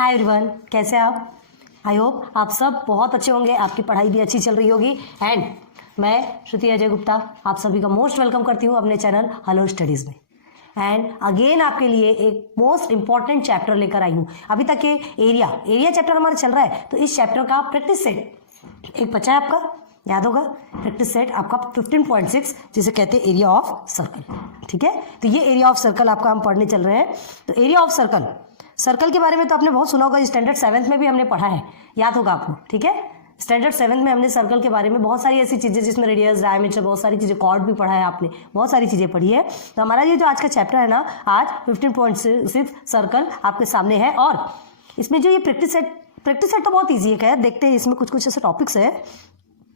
Hi everyone, कैसे आप? I hope आप सब बहुत अच्छे होंगे, आपकी पढ़ाई भी अच्छी चल रही होगी। एंड मैं श्रुति अजय गुप्ता आप सभी का मोस्ट वेलकम करती हूँ अपने चैनल हेलो स्टडीज़ में। एंड अगेन आपके लिए एक मोस्ट इंपॉर्टेंट चैप्टर लेकर आई हूँ। अभी तक के एरिया चैप्टर हमारा चल रहा है, तो इस चैप्टर का प्रैक्टिस सेट एक बच्चा है आपका, याद होगा। प्रैक्टिस सेट आपका 15.6 जिसे कहते हैं एरिया ऑफ सर्कल। ठीक है, तो ये एरिया ऑफ सर्कल आपका हम पढ़ने चल रहे हैं। तो एरिया ऑफ सर्कल के बारे में तो आपने बहुत सुना होगा, स्टैंडर्ड 7th में भी हमने पढ़ा है, याद होगा आपको। ठीक है, स्टैंडर्ड 7th में हमने सर्कल के बारे में बहुत सारी ऐसी चीज़ें जिसमें रेडियस, डायमीटर, बहुत सारी चीज़ें, कॉर्ड भी पढ़ा है आपने, बहुत सारी चीज़ें पढ़ी है। तो हमारा ये जो आज का चैप्टर है ना, आज 15.6 सर्कल आपके सामने है। और इसमें जो ये प्रैक्टिस सेट तो बहुत ईजी है। खैर देखते हैं, इसमें कुछ ऐसे टॉपिक्स है,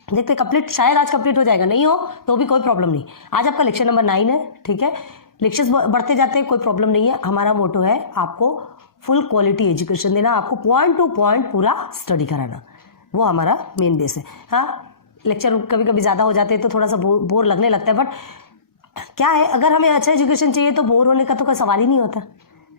देखते कंप्लीट, शायद आज कंप्लीट हो जाएगा, नहीं हो तो भी कोई प्रॉब्लम नहीं। आज आपका लेक्चर नंबर 9 है। ठीक है, लेक्चर्स बढ़ते जाते हैं, कोई प्रॉब्लम नहीं है। हमारा मोटो है आपको फुल क्वालिटी एजुकेशन देना, आपको पॉइंट टू पॉइंट पूरा स्टडी कराना, वो हमारा मेन बेस है। हाँ, लेक्चर कभी कभी ज़्यादा हो जाते हैं तो थोड़ा सा बोर लगने लगता है, बट क्या है, अगर हमें अच्छा एजुकेशन चाहिए तो बोर होने का तो कोई सवाल ही नहीं होता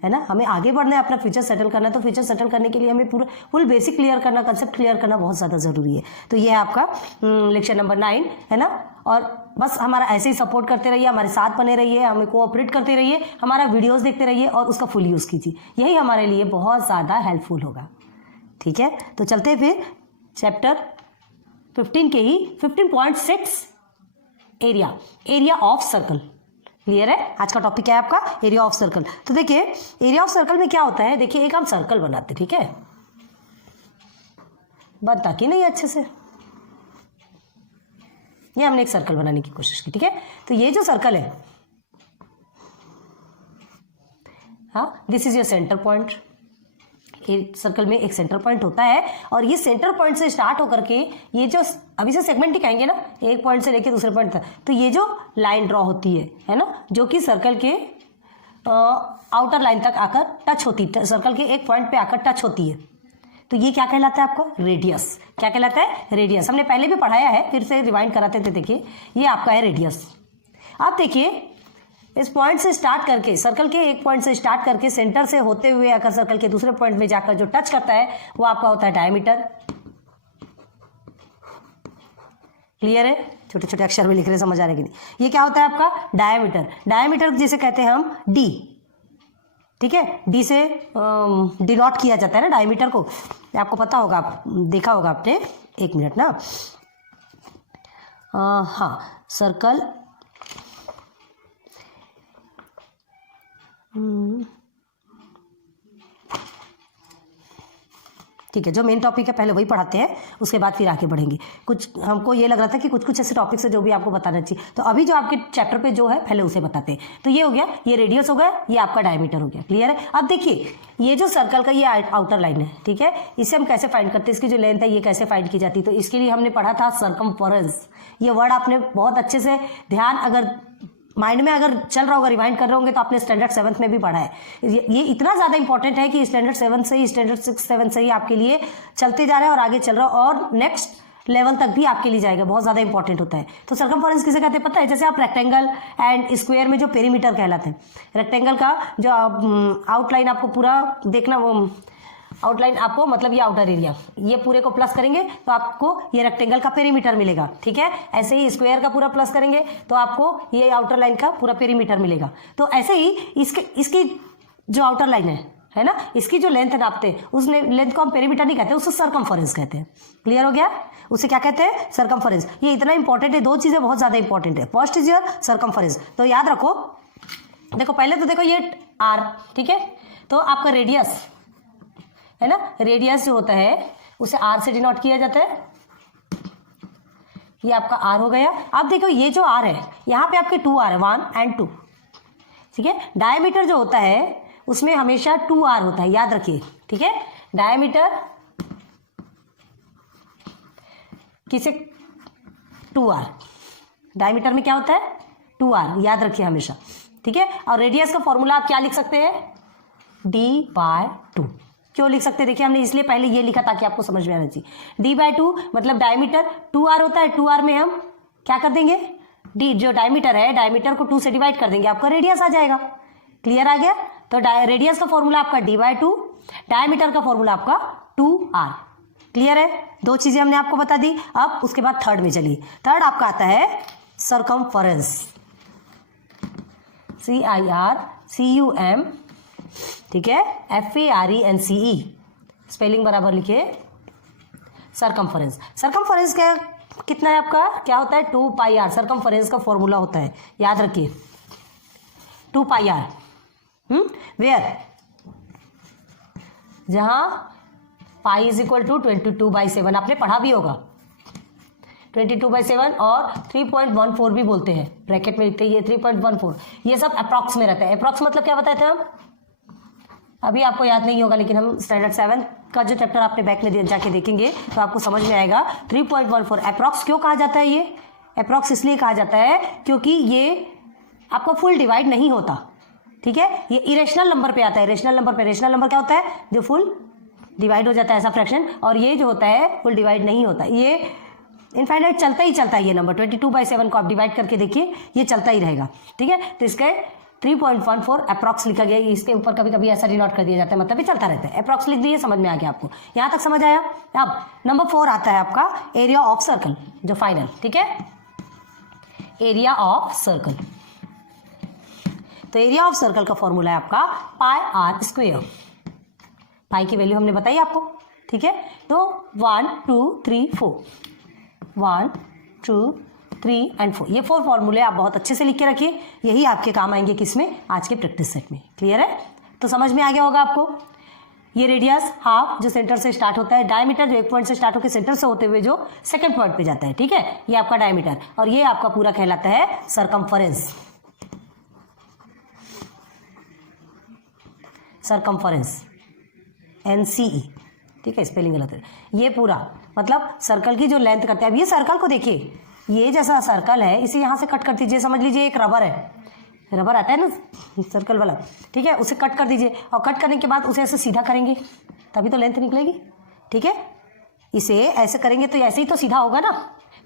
है ना। हमें आगे बढ़ना है, अपना फ्यूचर सेटल करना है, तो फ्यूचर सेटल करने के लिए हमें पूरा फुल बेसिक क्लियर करना, कंसेप्ट क्लियर करना बहुत ज़्यादा ज़रूरी है। तो ये है आपका लेक्चर नंबर 9 है ना। और बस हमारा ऐसे ही सपोर्ट करते रहिए, हमारे साथ बने रहिए, हमें कोऑपरेट करते रहिए, हमारा वीडियोस देखते रहिए और उसका फुल यूज़ कीजिए, यही हमारे लिए बहुत ज़्यादा हेल्पफुल होगा। ठीक है, तो चलते हैं फिर चैप्टर 15 के ही 15.6 एरिया ऑफ सर्कल। क्लियर है, आज का टॉपिक है आपका एरिया ऑफ सर्कल। तो देखिए एरिया ऑफ सर्कल में क्या होता है, देखिए एक हम सर्कल बनाते, ठीक है, बनता कि नहीं अच्छे से, ये हमने एक सर्कल बनाने की कोशिश की। ठीक है, तो ये जो सर्कल है, हाँ, this is your centre point. Circle में एक सेंटर पॉइंट होता है और ये सेंटर पॉइंट से स्टार्ट होकर के ये जो अभी से सेगमेंट ही कहेंगे ना, एक पॉइंट से लेके दूसरे पॉइंट तक, तो ये जो लाइन ड्रॉ होती है ना, जो कि सर्कल के आउटर लाइन तक आकर टच होती है, सर्कल के एक पॉइंट पे आकर टच होती है, तो ये क्या कहलाता है आपको? रेडियस। क्या कहलाता है? रेडियस। हमने पहले भी पढ़ाया है, फिर से रिवाइंड कराते थे। देखिए ये आपका है रेडियस। आप देखिए इस पॉइंट से स्टार्ट करके, सर्कल के एक पॉइंट से स्टार्ट करके सेंटर से होते हुए आकर सर्कल के दूसरे पॉइंट में जाकर जो टच करता है वो आपका होता है डायमीटर। क्लियर है, छोटे छोटे अक्षर में लिख रहे, समझ आ रहे कि नहीं? ये क्या होता है आपका? डायमीटर। डायमीटर जिसे कहते हैं हम डी। ठीक है, डी से डिनोट किया जाता है ना डायमीटर को, आपको पता होगा, आप देखा होगा आपने। एक मिनट ना, हाँ, सर्कल ठीक है, जो मेन टॉपिक है पहले वही पढ़ाते हैं, उसके बाद फिर आगे बढ़ेंगे। कुछ हमको ये लग रहा था कि कुछ ऐसे टॉपिक्स है जो भी आपको बताना चाहिए, तो अभी जो आपके चैप्टर पे जो है पहले उसे बताते हैं। तो ये हो गया, ये रेडियस हो गया, ये आपका डायमीटर हो गया। क्लियर है। अब देखिए ये जो सर्कल का ये आउटर लाइन है, ठीक है, इसे हम कैसे फाइंड करते हैं, इसकी जो लेंथ है ये कैसे फाइंड की जाती है, तो इसके लिए हमने पढ़ा था सर्कमफेरेंस। ये वर्ड आपने बहुत अच्छे से ध्यान, अगर माइंड में अगर चल रहा होगा, रिवाइंड कर रहे होंगे, तो आपने स्टैंडर्ड 7th में भी पढ़ा है। ये इतना ज़्यादा इंपॉर्टेंट है कि स्टैंडर्ड 7 से ही, स्टैंडर्ड 6, 7 से ही आपके लिए चलते जा रहा है और आगे चल रहा है और नेक्स्ट लेवल तक भी आपके लिए जाएगा, बहुत ज़्यादा इंपॉर्टेंट होता है। तो सर्कमफेरेंस किसे कहते हैं पता है? जैसे आप रेक्टेंगल एंड स्क्वायर में जो पेरीमीटर कहलाते हैं, रेक्टेंगल का जो आउटलाइन आपको पूरा देखना, वो आउटलाइन आपको मतलब ये आउटर एरिया, ये पूरे को प्लस करेंगे तो आपको ये रेक्टेंगल का पेरीमीटर मिलेगा। ठीक है, ऐसे ही स्क्वायर का पूरा प्लस करेंगे तो आपको ये आउटर लाइन का पूरा पेरीमीटर मिलेगा। तो ऐसे ही इसकी जो आउटर लाइन है ना, इसकी जो लेंथ नापते हैं, उस लेंथ को हम पेरीमीटर नहीं कहते, उसको सर्कमफेरेंस कहते हैं। क्लियर हो गया, उसे क्या कहते हैं? सर्कमफेरेंस। ये इतना इंपॉर्टेंट है, दो चीजें बहुत ज्यादा इंपॉर्टेंट है। फर्स्ट इज योर सर्कमफेरेंस, तो याद रखो। देखो पहले तो देखो ये आर, ठीक है, तो आपका रेडियस है ना, रेडियस जो होता है उसे आर से डिनोट किया जाता है। ये आपका आर हो गया। अब देखो ये जो आर है, यहाँ पे आपके 2 आर है, 1 and 2। ठीक है, डायमीटर जो होता है उसमें हमेशा 2 आर होता है, याद रखिए। ठीक है, डायमीटर किसे? 2 आर। डायमीटर में क्या होता है? 2 आर, याद रखिए हमेशा। ठीक है, और रेडियस का फॉर्मूला आप क्या लिख सकते हैं? d/2। क्यों लिख सकते हैं? देखिए हमने इसलिए पहले ये लिखा ताकि आपको समझ में आना चाहिए। d/2 मतलब डायमीटर 2 आर होता है, 2 आर में हम क्या कर देंगे? डी, जो डायमीटर है, डायमीटर को 2 से डिवाइड कर देंगे, आपका रेडियस आ जाएगा। क्लियर आ गया? तो रेडियस का फॉर्मूला आपका d/2 डायमीटर का फॉर्मूला आपका 2r। क्लियर है? दो चीजें हमने आपको बता दी। अब उसके बाद थर्ड में चलिए। थर्ड आपका आता है सर्कमफरेंस, CIRCUM, ठीक है, FARENCE, स्पेलिंग बराबर लिखे, सर्कमफरेंस। सर्कमफरेंस क्या कितना है आपका, क्या होता है, 2πr। सर्कमफरेंस का फॉर्मूला होता है, याद रखिए, 2πr। वेयर, जहां पाई इज इक्वल टू 22/7, आपने पढ़ा भी होगा, 22/7 और 3.14 भी बोलते हैं, ब्रैकेट में लिखते हैं ये 3.14। ये सब अप्रॉक्स में रहता है। अप्रॉक्स मतलब क्या बताए थे हम, अभी आपको याद नहीं होगा, लेकिन हम स्टैंडर्ड 7 का जो चैप्टर आपने बैक में जाके देखेंगे तो आपको समझ में आएगा। 3.14 अप्रॉक्स क्यों कहा जाता है, ये अप्रॉक्स इसलिए कहा जाता है क्योंकि ये आपको फुल डिवाइड नहीं होता, ठीक है, ये इरेशनल नंबर पे आता है। रेशनल नंबर पे, रेशनल नंबर क्या होता है, जो फुल डिवाइड हो जाता है, ऐसा फ्रैक्शन, और ये जो होता है फुल डिवाइड नहीं होता, ये इनफाइनाइट चलता ही चलता है। ये नंबर 22/7 को आप डिवाइड करके देखिए, ये चलता ही रहेगा, ठीक है। तो इसके 3.14 अप्रॉक्स लिखा गया, इसके ऊपर कभी कभी ऐसा डिनोट कर दिया जाता है, मतलब ये चलता रहता है। अप्रॉक्स लिख दिए, समझ में आ गया आपको, यहाँ तक समझ आया। अब नंबर 4 आता है आपका एरिया ऑफ सर्कल, जो फाइनल, ठीक है, एरिया ऑफ सर्कल। तो एरिया ऑफ सर्कल का फॉर्मूला है आपका πr²। पाई की वैल्यू हमने बताई आपको, ठीक है। तो 1 2 3 4, 1 2 3 एंड 4, ये 4 फॉर्मूले आप बहुत अच्छे से लिख के रखिए, यही आपके काम आएंगे किसमें, आज के प्रैक्टिस सेट में। क्लियर है? तो समझ में आ गया होगा आपको। ये रेडियस हाफ जो सेंटर से स्टार्ट होता है, डायमीटर जो एक पॉइंट से स्टार्ट होकर सेंटर से होते हुए जो सेकंड पॉइंट पे जाता है, ठीक है, ये आपका डायमीटर, और ये आपका पूरा कहलाता है सर्कमफरेंस। सर्कमफरेंस NCE, ठीक है, स्पेलिंग गलत है। ये पूरा मतलब सर्कल की जो लेंथ करते हैं। अब ये सर्कल को देखिए, ये जैसा सर्कल है, इसे यहाँ से कट कर दीजिए, समझ लीजिए एक रबर है, रबर आता है ना सर्कल वाला, ठीक है, उसे कट कर दीजिए, और कट करने के बाद उसे ऐसे सीधा करेंगे, तभी तो लेंथ निकलेगी, ठीक है। इसे ऐसे करेंगे तो ऐसे ही तो सीधा होगा ना,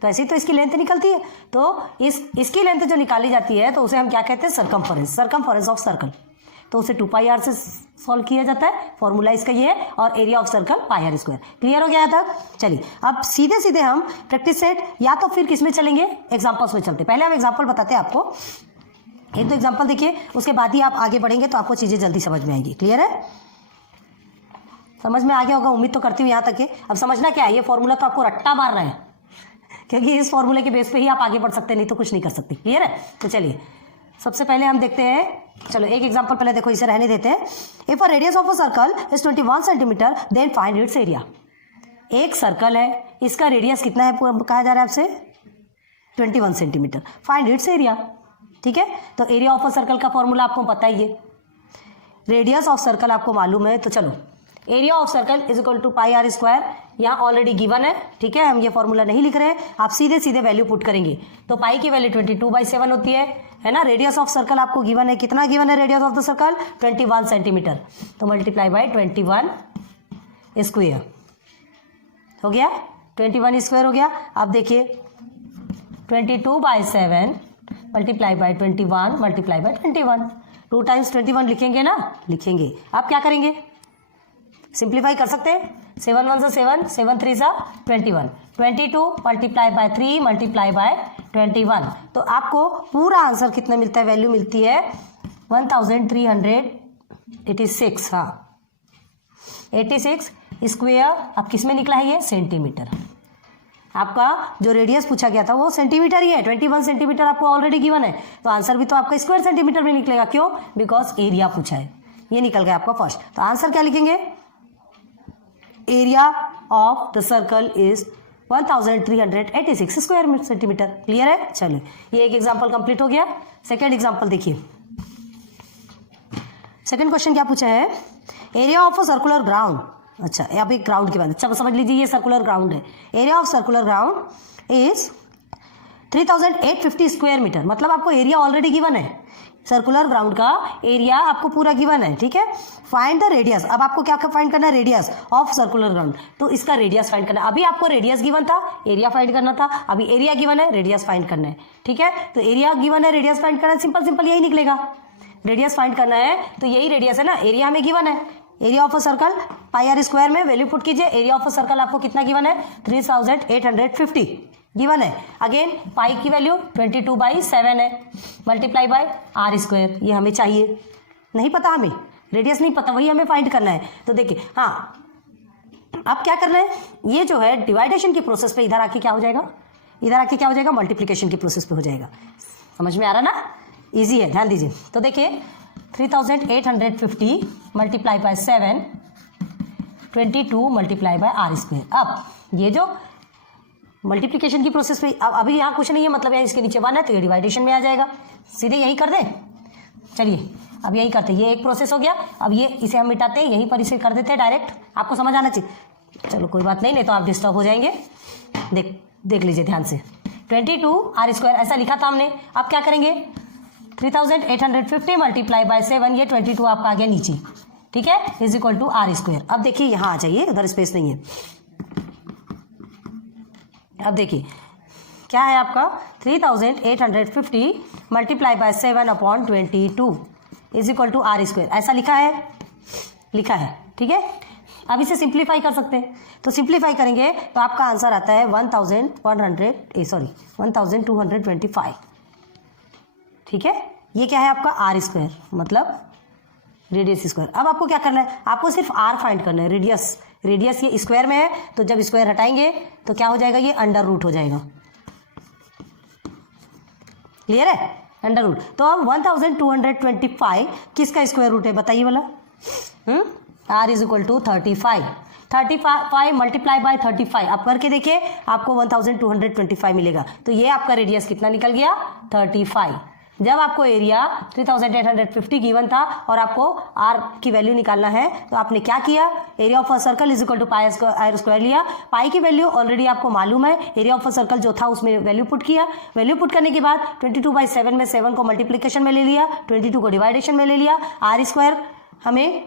तो ऐसे ही तो इसकी लेंथ निकलती है। तो इसकी लेंथ जो निकाली जाती है तो उसे हम क्या कहते हैं, सर्कमफरेंस, सर्कमफरेंस ऑफ सर्कल। तो उसे 2πr से सॉल्व किया जाता है, फॉर्मूला इसका ये है, और area of circle πr²। Clear हो गया था? चलिए अब सीधे सीधे हम प्रैक्टिस सेट या तो फिर किसमें चलेंगे, एग्जांपल्स में चलते। पहले हम एग्जांपल बताते हैं आपको, एक दो एग्जांपल देखिए, उसके बाद ही आप आगे बढ़ेंगे तो आपको चीजें जल्दी समझ में आएगी। क्लियर है? समझ में आ गया होगा, उम्मीद तो करती हूँ यहाँ तक के। अब समझना क्या है, ये फॉर्मूला तो आपको रट्टा मार रहा है, क्योंकि इस फॉर्मूले के बेस पे ही आप आगे बढ़ सकते हैं, नहीं तो कुछ नहीं कर सकते। क्लियर है? तो चलिए सबसे पहले हम देखते हैं, चलो एक एग्जांपल पहले देखो, इसे रहने देते हैं। If a radius of a circle is 21 centimetre then find its area. एक सर्कल है, इसका रेडियस कितना है कहा जा रहा है आपसे, 21 सेंटीमीटर, फाइंड इट्स एरिया, ठीक है। तो एरिया ऑफ अ सर्कल का फॉर्मूला आपको पता ही है, रेडियस ऑफ सर्कल आपको मालूम है, तो चलो area of circle is equal to πr², यहाँ ऑलरेडी गिवन है, ठीक है, हम ये फॉर्मूला नहीं लिख रहे हैं, आप सीधे सीधे वैल्यू पुट करेंगे। तो पाई की वैल्यू 22/7 होती है ना। रेडियस ऑफ सर्कल आपको गिवन है, कितना गिवन है radius of the circle, 21 centimetre, तो मल्टीप्लाई बाय 21² हो गया, 21² हो गया। अब देखिए 22/7 multiply bye 21 multiply by 21, 2 times 21 लिखेंगे ना, लिखेंगे। आप क्या करेंगे, सिंप्लीफाई कर सकते हैं, 7 1 से 7, 7 3 से 21, 22 मल्टीप्लाई बाय 3 मल्टीप्लाई बाय 21, तो आपको पूरा आंसर कितना मिलता है, वैल्यू मिलती है 1386। हाँ 86 स्क्वेयर। अब किस में निकला है ये, सेंटीमीटर। आपका जो रेडियस पूछा गया था वो सेंटीमीटर ही है, 21 सेंटीमीटर आपको ऑलरेडी गिवन है, तो आंसर भी तो आपका स्क्वायर सेंटीमीटर में निकलेगा। क्यों, बिकॉज एरिया पूछा है, ये निकल गया आपका फर्स्ट। तो आंसर क्या लिखेंगे, area of the circle is 1386 square centimetre. Clear है? चलिए ये एक एग्जांपल कंप्लीट हो गया। सेकंड एग्जांपल देखिए, सेकंड क्वेश्चन क्या पूछा है, area of a circular ground. अच्छा, अब एक ग्राउंड के बाद, अच्छा समझ लीजिए ये सर्कुलर ग्राउंड है। Area of circular ground is 3850 square metre, मतलब आपको एरिया ऑलरेडी गिवन है, सर्कुलर ग्राउंड का एरिया आपको पूरा गिवन है, ठीक है। फाइंड द रेडियस, अब आपको क्या फाइंड करना है, रेडियस ऑफ सर्कुलर ग्राउंड, तो इसका रेडियस फाइंड करना है। अभी आपको रेडियस गिवन था, एरिया फाइंड करना था, अभी एरिया गिवन है, रेडियस फाइंड करना है, ठीक है। तो एरिया गिवन है, रेडियस फाइंड करना है, सिंपल सिंपल यही निकलेगा। रेडियस फाइंड करना है तो यही रेडियस है ना, एरिया हमें गिवन है, area of a circle pi are square में वैल्यू पुट कीजिए। एरिया ऑफ अ सर्कल आपको कितना गिवन है 3850 गिवन है। अगेन पाई की वैल्यू 22/7 है मल्टीप्लाई बाय आर स्क्वायर, ये हमें चाहिए, नहीं पता हमें रेडियस नहीं पता, वही हमें फाइंड करना है। तो देखिए हाँ अब क्या करना है, ये जो है डिवाइडेशन की प्रोसेस पे इधर आके क्या हो जाएगा, इधर आके क्या हो जाएगा मल्टीप्लिकेशन की प्रोसेस पे हो जाएगा। समझ में आ रहा ना, इजी है, ध्यान दीजिए। तो देखिए 3850 multiply by 7 22 multiply by r square. अब ये जो मल्टीप्लिकेशन की प्रोसेस पे अब अभी यहाँ कुछ नहीं है, मतलब यहाँ इसके नीचे 1 है तो ये डिवाइडेशन में आ जाएगा, सीधे यही कर दें। चलिए अब यही करते हैं, ये एक प्रोसेस हो गया। अब ये इसे हम मिटाते हैं, यहीं पर इसे कर देते हैं डायरेक्ट, आपको समझ आना चाहिए। चलो कोई बात नहीं, नहीं तो आप डिस्टर्ब हो जाएंगे। देख लीजिए ध्यान से, 22 आर स्क्वायर ऐसा लिखा था हमने। अब क्या करेंगे 3850 मल्टीप्लाई बाय 7, ये 22 आपका आ गया नीचे, ठीक है, is equal to r square. अब देखिए यहाँ आ जाइए, उधर स्पेस नहीं है। अब देखिए क्या है आपका 3850 multiply by 7/22 is equal to r square, ऐसा लिखा है, ठीक है। अब इसे सिंप्लीफाई कर सकते हैं, तो सिंप्लीफाई करेंगे तो आपका आंसर आता है 1225, ठीक है। ये क्या है आपका आर स्क्वायर, मतलब रेडियस स्क्वायर। अब आपको क्या करना है, आपको सिर्फ आर फाइंड करना है, रेडियस ये स्क्वायर में है, तो जब स्क्वायर हटाएंगे तो क्या हो जाएगा, ये अंडर रूट हो जाएगा। क्लियर है, अंडर रूट। तो अब 1225 किसका स्क्वायर रूट है बताइए वाला, r is equal to 35 multiply by 35 आप करके देखिए, आपको 1225 मिलेगा। तो ये आपका रेडियस कितना निकल गया 35। जब आपको एरिया 3850 गिवन था और आपको आर की वैल्यू निकालना है, तो आपने क्या किया, area of a circle is equal to pi are square लिया। पाई की वैल्यू ऑलरेडी आपको मालूम है, एरिया ऑफ अ सर्कल जो था उसमें वैल्यू पुट किया। वैल्यू पुट करने के बाद 22/7 में 7 को मल्टीप्लिकेशन में ले लिया, 22 को डिवाइडेशन में ले लिया, आर स्क्वायर हमें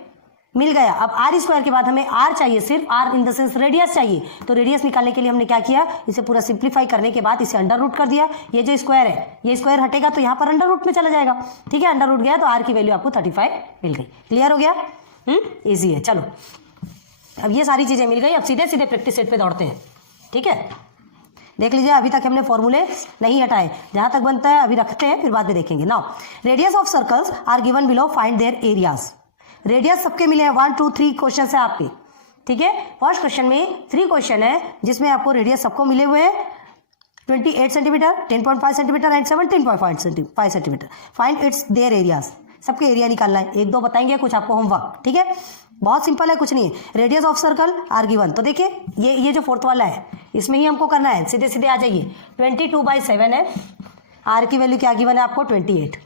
मिल गया। अब आर स्क्वायर के बाद हमें आर चाहिए, सिर्फ r in the sense radius चाहिए। तो रेडियस निकालने के लिए हमने क्या किया, इसे पूरा सिंप्लीफाई करने के बाद इसे अंडर रूट कर दिया। ये जो स्क्वायर है, ये स्क्वायर हटेगा तो यहाँ पर अंडर रूट में चला जाएगा, ठीक है। अंडर रूट गया तो आर की वैल्यू आपको 35 मिल गई। क्लियर हो गया, ईजी है। चलो अब ये सारी चीजें मिल गई, अब सीधे सीधे प्रैक्टिस सेट पे दौड़ते हैं, ठीक है। देख लीजिए अभी तक हमने फॉर्मूले नहीं हटाए, जहां तक बनता है अभी रखते हैं, फिर बाद में देखेंगे। Now radius of circles are given below, find their areas. Radius सबके मिले हैं, 1 2 3 क्वेश्चन है आपके, ठीक है। फर्स्ट क्वेश्चन में 3 क्वेश्चन है जिसमें आपको रेडियस सबको मिले हुए हैं 28 centimetre, 10.5 centimetre and 17.5 centimetre. Find its there areas, सबके एरिया निकालना है। 1 2 बताएंगे, कुछ आपको होमवर्क, ठीक है। बहुत सिंपल है, कुछ नहीं है। Radius of circle are given, तो देखिए ये जो फोर्थ वाला है इसमें ही हमको करना है, सीधे सीधे आ जाइए। 22/7 है, आर की वैल्यू क्या गिवन है आपको 28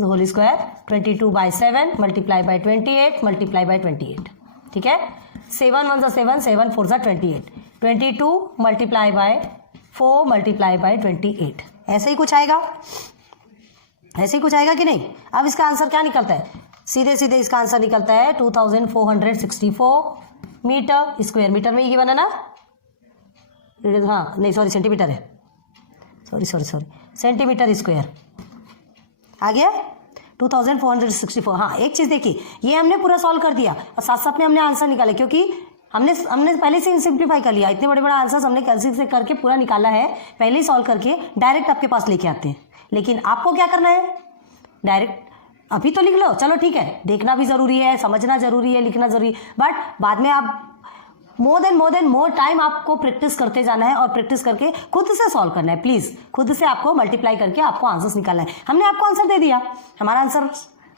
whole square, 22/7 multiply by 28 multiply by 28, ठीक है। 7 1 7 7 4 28, 22 मल्टीप्लाई बाय 4 मल्टीप्लाई बाय 28, ऐसे ही कुछ आएगा, ऐसे ही कुछ आएगा कि नहीं। अब इसका आंसर क्या निकलता है, सीधे सीधे इसका आंसर निकलता है 2464 मीटर स्क्वायर। मीटर में ही गिवन है ना, हाँ नहीं सॉरी सेंटीमीटर है, सॉरी सेंटीमीटर स्क्वायर आ गया 2464। हाँ एक चीज देखिए, ये हमने पूरा सॉल्व कर दिया और साथ साथ में हमने आंसर निकाले, क्योंकि हमने पहले से सिंप्लीफाई कर लिया। इतने बड़े बड़ा आंसर हमने कैलकुलेट से करके पूरा निकाला है, पहले ही सॉल्व करके डायरेक्ट आपके पास लेके आते हैं। लेकिन आपको क्या करना है, डायरेक्ट अभी तो लिख लो, चलो ठीक है, देखना भी जरूरी है, समझना जरूरी है, लिखना जरूरी है, बट बाद में आप मोर टाइम आपको प्रैक्टिस करते जाना है और प्रैक्टिस करके खुद से सॉल्व करना है। प्लीज खुद से आपको मल्टीप्लाई करके आपको आंसर्स निकालना है। हमने आपको आंसर दे दिया, हमारा आंसर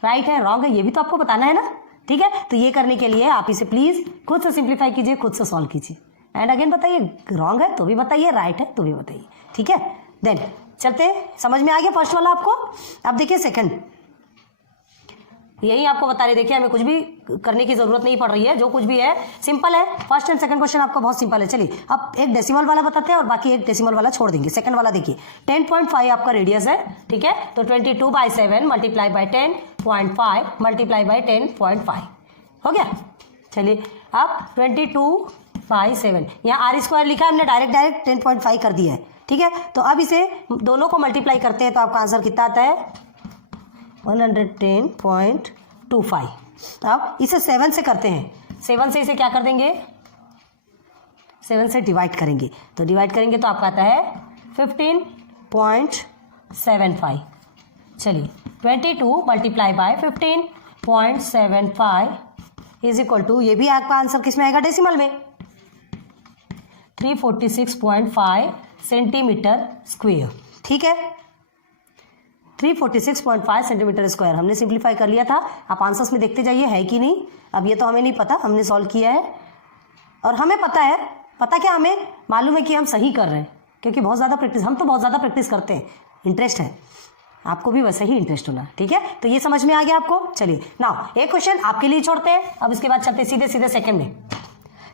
राइट है रॉन्ग है ये भी तो आपको बताना है ना, ठीक है। तो ये करने के लिए आप इसे प्लीज खुद से सिंप्लीफाई कीजिए, खुद से सॉल्व कीजिए एंड अगेन बताइए, रॉन्ग है तो भी बताइए, राइट है तो भी बताइए, ठीक है। देन चलते, समझ में आ गया फर्स्ट वाला आपको। अब देखिए सेकंड, यही आपको बता रहे, देखिए हमें कुछ भी करने की जरूरत नहीं पड़ रही है, जो कुछ भी है सिंपल है। फर्स्ट एंड सेकंड क्वेश्चन आपका बहुत सिंपल है। चलिए अब एक डेसिमल वाला बताते हैं और बाकी एक डेसिमल वाला छोड़ देंगे। सेकंड वाला देखिए 10.5 आपका रेडियस है, ठीक है। तो 22/7 मल्टीप्लाई बाय 10.5 मल्टीप्लाई बाय 10.5 हो गया। चलिए अब 22/7, यहाँ आर स्क्वायर लिखा है हमने, डायरेक्ट 10.5 कर दिया है, ठीक है। तो अब इसे दोनों को मल्टीप्लाई करते हैं तो आपका आंसर कितना आता है 110.5 25। अब इसे 7 से करते हैं, 7 से इसे क्या कर देंगे, 7 से डिवाइड करेंगे, तो डिवाइड करेंगे तो आपका आता है 15.75। चलिए 22 multiply by 15.75 is equal to, ये भी आपका आंसर किस में आएगा, डेसिमल में, 346.5 सेंटीमीटर स्क्वायर। ठीक है, 346.5 सेंटीमीटर स्क्वायर हमने सिंप्लीफाई कर लिया था। आप आंसर्स में देखते जाइए है कि नहीं। अब ये तो हमें नहीं पता, हमने सॉल्व किया है और हमें पता है, पता क्या, हमें मालूम है कि हम सही कर रहे हैं, क्योंकि बहुत ज़्यादा प्रैक्टिस, हम तो बहुत ज़्यादा प्रैक्टिस करते हैं, इंटरेस्ट है, आपको भी वैसे ही इंटरेस्ट होना। ठीक है, तो ये समझ में आ गया आपको। चलिए नाउ एक क्वेश्चन आपके लिए छोड़ते हैं, अब इसके बाद चलते सीधे सीधे सेकंड में।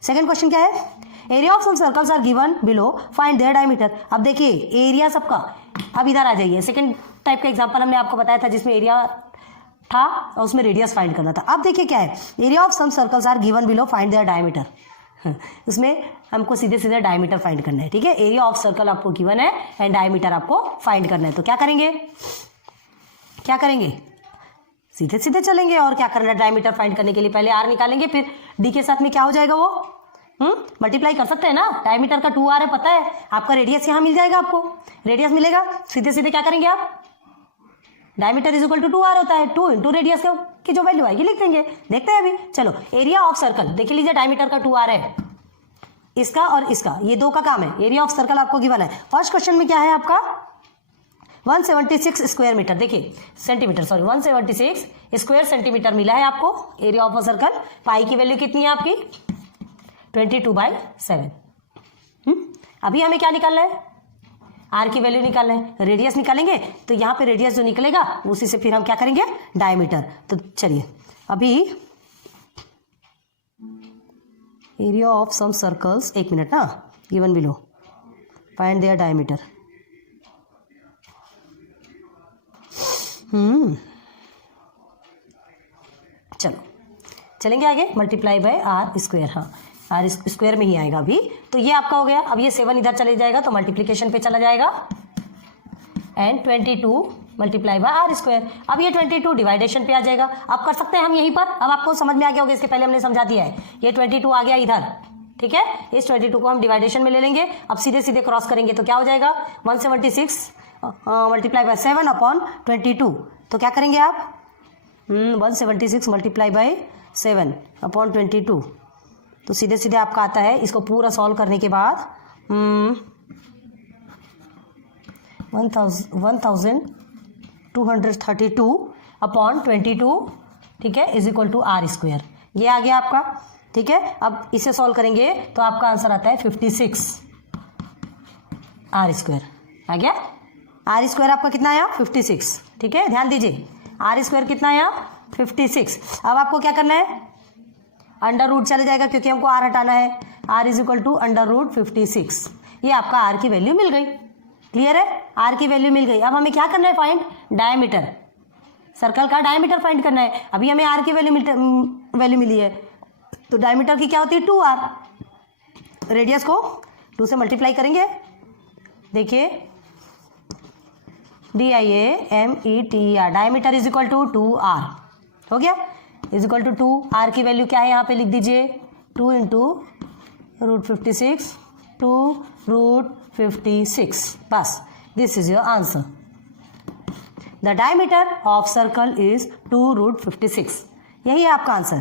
सेकंड क्वेश्चन क्या है, area of some circles are given below, find their diameter. अब देखिए एरिया सबका, अब इधर आ जाइए, सेकंड टाइप का एग्जांपल हमने आपको बताया था जिसमें एरिया था और उसमें रेडियस फाइंड करना था। अब देखिए क्या है, area of some circles are given below, find their diameter. उसमें हमको सीधे सीधे डायमीटर फाइंड करना है। ठीक है, एरिया ऑफ सर्कल आपको गिवन है एंड डायमीटर आपको फाइंड करना है। तो क्या करेंगे, क्या करेंगे, सीधे सीधे चलेंगे और क्या करना है, डायमीटर फाइंड करने के लिए पहले आर निकालेंगे, फिर डी के साथ में क्या हो जाएगा वो मल्टीप्लाई कर सकते हैं ना, डायमीटर का 2r है, पता है आपका रेडियस यहाँ मिल जाएगा, आपको रेडियस मिलेगा, सीधे सीधे क्या करेंगे आप, diameter is equal to 2r होता है, 2 इंटू रेडियस की जो वैल्यू आएगी लिख देंगे। देखते हैं अभी, चलो एरिया ऑफ सर्कल देख लीजिए, डायमीटर का 2r है, इसका और इसका, ये दो का काम है। एरिया ऑफ सर्कल आपको गिवन है। फर्स्ट क्वेश्चन में क्या है आपका, 176 स्क्वायर मीटर, देखिए सेंटीमीटर, सॉरी 176 स्क्वायर सेंटीमीटर मिला है आपको एरिया ऑफ अ सर्कल। पाई की वैल्यू कितनी है आपकी, 22/7। अभी हमें क्या निकालना है, आर की वैल्यू निकालना है, रेडियस निकालेंगे, तो यहाँ पे रेडियस जो निकलेगा उसी से फिर हम क्या करेंगे, डायमीटर। तो चलिए अभी एरिया ऑफ सम सर्कल्स, एक मिनट ना, given below, find their diameter. चलो चलेंगे आगे, मल्टीप्लाई बाय आर स्क्वायर, हाँ आर स्क्वायर में ही आएगा अभी। तो ये आपका हो गया। अब ये 7 इधर चले जाएगा तो मल्टीप्लिकेशन पे चला जाएगा, and 22 multiply by r square. अब ये 22 डिवाइडेशन पे आ जाएगा। अब कर सकते हैं हम यहीं पर, अब आपको समझ में आ गया होगा, इसके पहले हमने समझा दिया है। ये 22 आ गया इधर, ठीक है, इस 22 को हम डिवाइडेशन में ले लेंगे। अब सीधे सीधे क्रॉस करेंगे तो क्या हो जाएगा, 176 मल्टीप्लाई बाय 7 अपॉन 22। तो क्या करेंगे आप, 176 मल्टीप्लाई बाय 7 अपॉन 22, तो सीधे सीधे आपका आता है, इसको पूरा सॉल्व करने के बाद 1232 अपॉन 22, ठीक है, is equal to r square. ये आ गया आपका, ठीक है। अब इसे सॉल्व करेंगे तो आपका आंसर आता है 56 आर स्क्वायर आ गया। आर स्क्वायर आपका कितना आया, 56, ठीक है, ध्यान दीजिए, आर स्क्वायर कितना आया, 56। अब आपको क्या करना है, अंडर रूट चले जाएगा क्योंकि हमको आर हटाना है, r is equal to under root 56। ये आपका आर की वैल्यू मिल गई, क्लियर है, आर की वैल्यू मिल गई। अब हमें क्या करना है, फाइंड डायमीटर, सर्कल का डायमीटर फाइंड करना है। अभी हमें आर की वैल्यू मिली है, तो डायमीटर की क्या होती है, 2r, रेडियस को 2 से मल्टीप्लाई करेंगे, देखिए DIAMETER, diameter is equal to 2r हो गया, इज इक्वल टू 2, आर की वैल्यू क्या है यहाँ पे लिख दीजिए, 2 इंटू रूट 56, 2 रूट 56, बस this is your answer. The diameter of circle is 2 root 56, यही है आपका आंसर,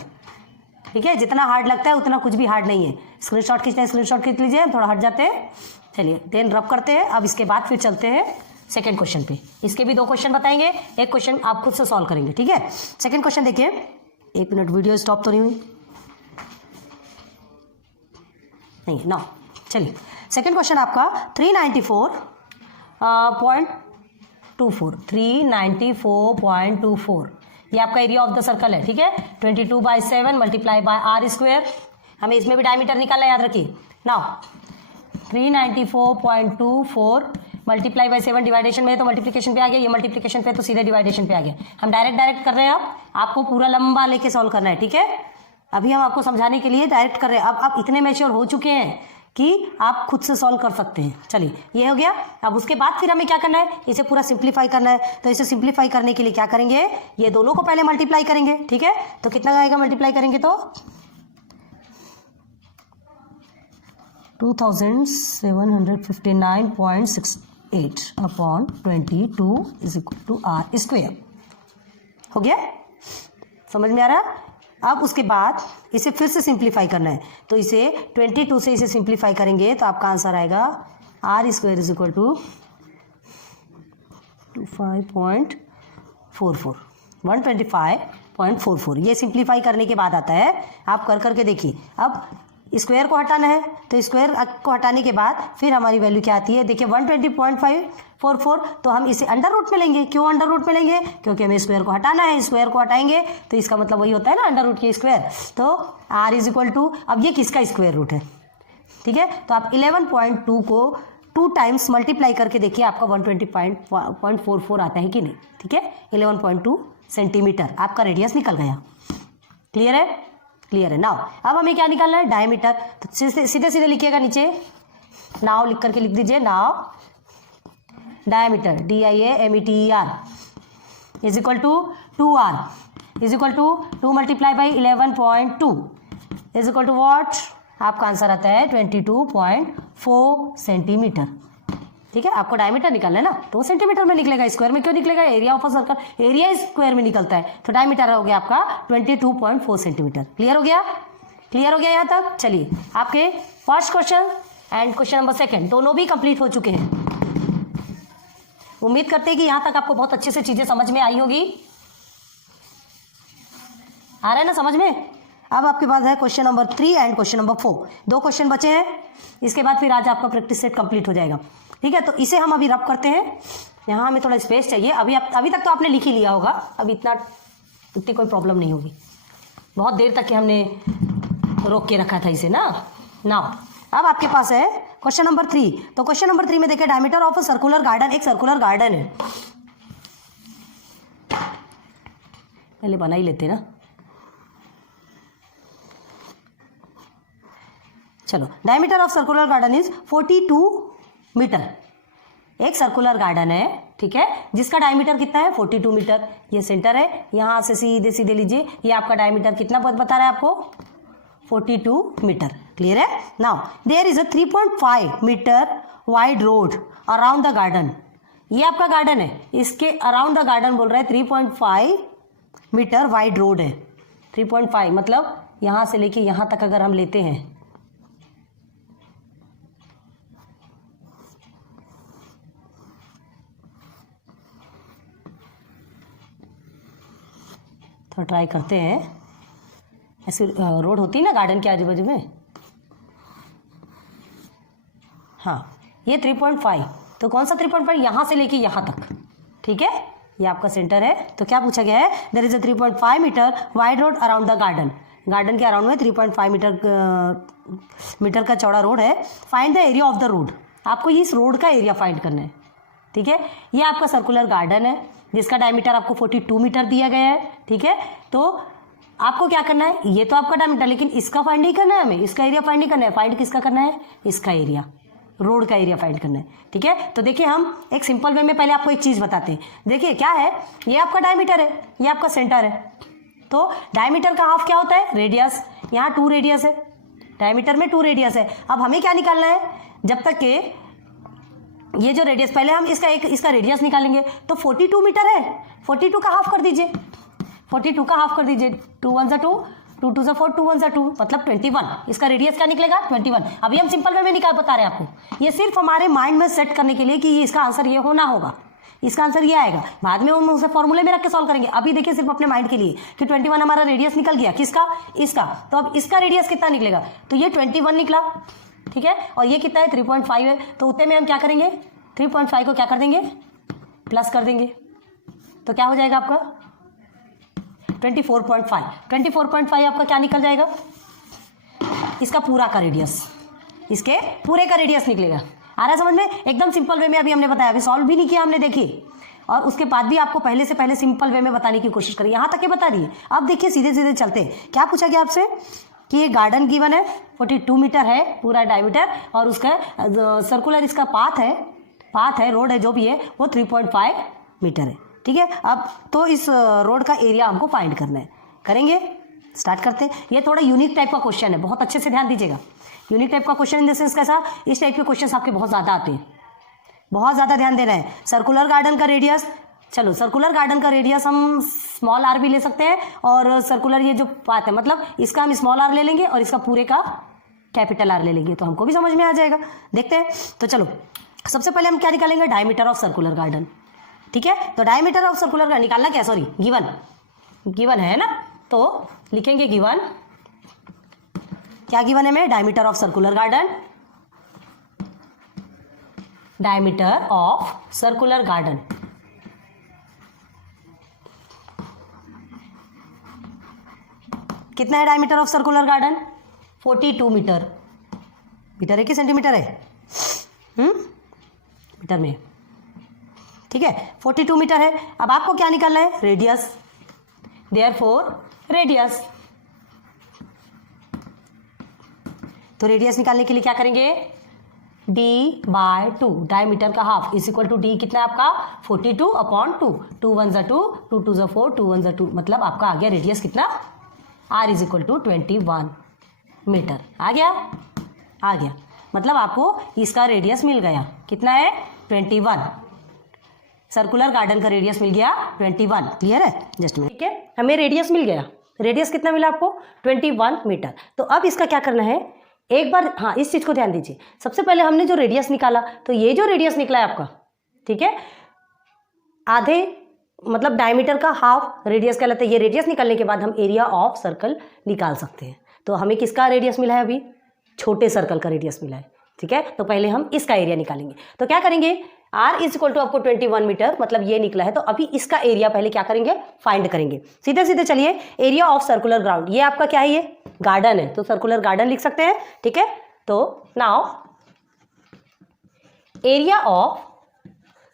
ठीक है। जितना हार्ड लगता है उतना कुछ भी हार्ड नहीं है। स्क्रीनशॉट खींचना है, स्क्रीनशॉट खींच लीजिए, थोड़ा हट जाते हैं। चलिए देन रब करते हैं। अब इसके बाद फिर चलते हैं सेकंड क्वेश्चन पे। इसके भी 2 क्वेश्चन बताएंगे, एक क्वेश्चन आप खुद से सॉल्व करेंगे, ठीक है। सेकंड क्वेश्चन देखिए, 1 मिनट, वीडियो स्टॉप तो नहीं हुई, नहीं ना, चलिए सेकंड क्वेश्चन आपका 394.24 ये आपका एरिया ऑफ द सर्कल है, ठीक है। 22/7 मल्टीप्लाई बाय आर स्क्वायर, हमें इसमें भी डायमीटर निकालना, याद रखिए। नाउ 394.24 मल्टीप्लाई बाय 7 डिवाइडेशन में है तो मल्टीप्लिकेशन पे आ गया, ये मल्टीप्लिकेशन पे तो सीधे डिवाइडेशन पे आ गया। हम डायरेक्ट कर रहे हैं, अब आपको पूरा लंबा लेके सॉल्व करना है, ठीक है। अभी हम आपको समझाने के लिए डायरेक्ट कर रहे हैं। अब आप इतने मैच्योर हो चुके हैं कि आप खुद से सॉल्व कर सकते हैं। चलिए ये हो गया। अब उसके बाद फिर हमें क्या करना है, इसे पूरा सिंप्लीफाई करना है। तो इसे सिंप्लीफाई करने के लिए क्या करेंगे, ये दोनों को पहले मल्टीप्लाई करेंगे, ठीक है। तो कितना आएगा मल्टीप्लाई करेंगे तो 2759.68 upon 22 is equal to r square. हो गया, समझ में आ रहा है। अब उसके बाद इसे फिर से सिंप्लीफाई करना है। तो इसे 22 से इसे सिंप्लीफाई करेंगे तो आपका आंसर आएगा r square is equal to 125.44। ये सिंप्लीफाई करने के बाद आता है। आप कर करके देखिए। अब स्क्वायर को हटाना है, तो स्क्वायर को हटाने के बाद फिर हमारी वैल्यू क्या आती है, देखिए 120.544। तो हम इसे अंडर रूट में लेंगे। क्यों अंडर रूट में लेंगे, क्योंकि हमें स्क्वायर को हटाना है। स्क्वायर को हटाएंगे तो इसका मतलब वही होता है ना, अंडर रूट की स्क्वायर। तो आर इज इक्वल टू, अब ये किसका स्क्वायर रूट है, ठीक है। तो आप 11.2 को 2 टाइम्स मल्टीप्लाई करके देखिए, आपका 120.44 आता है कि नहीं, ठीक है। 11.2 सेंटीमीटर आपका रेडियस निकल गया। क्लियर है, क्लियर है। नाउ अब हमें क्या निकालना है, डायमीटर। तो सीधे सीधे लिखिएगा नीचे, नाउ लिख करके लिख दीजिए, now diameter DIAMETER is equal to 2R is equal to 2 multiply by 11.2 is equal to what, आपका आंसर आता है 22.4 सेंटीमीटर, ठीक है। आपको डायमीटर निकालना है ना, तो सेंटीमीटर में निकलेगा, स्क्वायर में क्यों निकलेगा, area of a circle, area square में निकलता है। तो डायमीटर हो गया आपका 22.4 सेंटीमीटर। क्लियर हो गया, क्लियर हो गया यहाँ तक। चलिए आपके first question and question number 2 दोनों भी कंप्लीट हो चुके हैं। उम्मीद करते हैं कि यहाँ तक आपको बहुत अच्छे से चीजें समझ में आई होगी। आ रहा है ना समझ में। अब आपके पास है question number 3 and question number 4। 2 question बचे हैं, इसके बाद फिर आज आपका प्रैक्टिस सेट कंप्लीट हो जाएगा, ठीक है। तो इसे हम अभी रब करते हैं। यहाँ हमें थोड़ा स्पेस चाहिए। अभी तक तो आपने लिख ही लिया होगा, अभी इतनी कोई प्रॉब्लम नहीं होगी। बहुत देर तक के हमने रोक के रखा था इसे ना। नाउ अब आपके पास है क्वेश्चन नंबर 3। तो क्वेश्चन नंबर 3 में देखिए, diameter of a circular garden, एक सर्कुलर गार्डन है। पहले बना ही लेते ना, चलो। Diameter of circular garden is 42 metre. एक सर्कुलर गार्डन है, ठीक है, जिसका डायमीटर कितना है 42 मीटर। ये सेंटर है, यहां से सीधे सीधे लीजिए, ये आपका डायमीटर कितना बता रहा है आपको 42 मीटर। क्लियर है। Now there is a 3.5 metre wide road around the garden. ये आपका गार्डन है, इसके अराउंड द गार्डन बोल रहा है 3.5 मीटर वाइड रोड है। 3.5 मतलब यहां से लेके यहां तक अगर हम लेते हैं, तो ट्राई करते हैं। ऐसी रोड होती है ना गार्डन के आजू बाजू में, हाँ ये 3.5। तो कौन सा 3.5, यहाँ से लेके यहाँ तक, ठीक है। ये आपका सेंटर है। तो क्या पूछा गया है, there is a 3.5 metre wide road around the garden. Garden के अराउंड में 3.5 मीटर का चौड़ा रोड है। Find the area of the road. आपको इस रोड का एरिया फाइंड करना है, ठीक है। ये आपका सर्कुलर गार्डन है जिसका डायमीटर आपको 42 मीटर दिया गया है, ठीक है। तो आपको क्या करना है, ये तो आपका डायमीटर, लेकिन इसका फाइंड नहीं करना है हमें, इसका एरिया फाइंड नहीं करना है। फाइंड किसका करना है, इसका एरिया, रोड का एरिया फाइंड करना है, ठीक है। तो देखिए हम एक सिंपल वे में पहले आपको एक चीज बताते हैं। देखिए क्या है, ये आपका डायमीटर है, ये आपका सेंटर है। तो डायमीटर का हाफ क्या होता है, रेडियस। यहाँ 2 रेडियस है, डायमीटर में 2 रेडियस है। अब हमें क्या निकालना है, जब तक के ये जो रेडियस, पहले हम इसका रेडियस निकालेंगे। तो 42 मीटर है, 42 का हाफ कर दीजिए, 42 का हाफ कर दीजिए। 2 1 2, 2 2 4, 2 1 2, मतलब 21। इसका रेडियस क्या निकलेगा 21। अभी हम सिंपल वे में निकाल बता रहे हैं आपको। ये सिर्फ हमारे माइंड में सेट करने के लिए कि इसका आंसर ये होना होगा, इसका आंसर ये आएगा। बाद में हम उसे फॉर्मूले में रख के सॉल्व करेंगे। अभी देखिए सिर्फ अपने माइंड के लिए कि 21 हमारा रेडियस निकल गया, किसका, इसका। तो अब इसका रेडियस कितना निकलेगा, तो ये 21 निकला, ठीक है। और ये कितना है 3.5 है। तो उतने में हम क्या करेंगे, 3.5 को क्या कर देंगे, प्लस कर देंगे। तो क्या हो जाएगा आपका 24.5। 24.5 आपका क्या निकल जाएगा, इसका पूरा का रेडियस, इसके पूरे का रेडियस निकलेगा। आ रहा है समझ में। एकदम सिंपल वे में अभी हमने बताया, अभी सॉल्व भी नहीं किया हमने, देखिए। और उसके बाद भी आपको पहले से पहले सिंपल वे में बताने की कोशिश करी, यहाँ तक के बता दिए। अब देखिए सीधे सीधे चलते हैं। क्या पूछा गया आपसे, कि ये गार्डन गिवन है 42 मीटर है पूरा डायमीटर, और उसका सर्कुलर इसका पाथ है रोड है जो भी है वो 3.5 मीटर है। ठीक है, अब तो इस रोड का एरिया हमको फाइंड करना है। करेंगे, स्टार्ट करते हैं। ये थोड़ा यूनिक टाइप का क्वेश्चन है, बहुत अच्छे से ध्यान दीजिएगा। यूनिक टाइप का क्वेश्चन इन द सेंस कैसा, इस टाइप के क्वेश्चन आपके बहुत ज़्यादा आते हैं, बहुत ज़्यादा ध्यान देना है। सर्कुलर गार्डन का रेडियस, चलो सर्कुलर गार्डन का रेडियस हम स्मॉल आर भी ले सकते हैं, और सर्कुलर ये जो पाथ है मतलब इसका हम स्मॉल आर ले लेंगे और इसका पूरे का कैपिटल आर ले लेंगे, तो हमको भी समझ में आ जाएगा। देखते हैं, तो चलो सबसे पहले हम क्या निकालेंगे, डायमीटर ऑफ सर्कुलर गार्डन। ठीक है, तो डायमीटर ऑफ सर्कुलर गार्डन निकालना क्या, सॉरी गिवन है ना, तो लिखेंगे गिवन, क्या गिवन है में, diameter of circular garden, diameter of circular garden. कितना है diameter of circular garden, 42 metre. Metre है कि सेंटीमीटर है, मीटर में, ठीक है 42 मीटर है। अब आपको क्या निकालना है, रेडियस, देयरफॉर रेडियस। तो रेडियस निकालने के लिए क्या करेंगे, d/2, डायमीटर का half is equal to D, कितना है आपका 42/2, 2 1 = 2, 2 2 = 4, 2 1 = 2, मतलब आपका आ गया रेडियस कितना, r is equal to 21 metre. आ गया, मतलब आपको इसका रेडियस मिल गया, कितना है 21। सर्कुलर गार्डन का रेडियस मिल गया 21, क्लियर है, जस्ट में, ठीक है, हमें रेडियस मिल गया। रेडियस कितना मिला आपको, 21 मीटर। तो अब इसका क्या करना है, एक बार, हाँ इस चीज़ को ध्यान दीजिए। सबसे पहले हमने जो रेडियस निकाला, तो ये जो रेडियस निकला है आपका, ठीक है, आधे मतलब डायमीटर का हाफ रेडियस कहलाता है। ये रेडियस निकालने के बाद हम एरिया ऑफ सर्कल निकाल सकते हैं। तो हमें किसका रेडियस मिला है, अभी छोटे सर्कल का रेडियस मिला है। ठीक है, तो पहले हम इसका एरिया निकालेंगे। तो क्या करेंगे, r इज इक्वल टू आपको 21 मीटर, मतलब ये निकला है। तो अभी इसका एरिया पहले क्या करेंगे, फाइंड करेंगे। सीधे सीधे चलिए, एरिया ऑफ सर्कुलर ग्राउंड, ये आपका क्या है, ये गार्डन है, तो सर्कुलर गार्डन लिख सकते हैं। ठीक है, तो now area of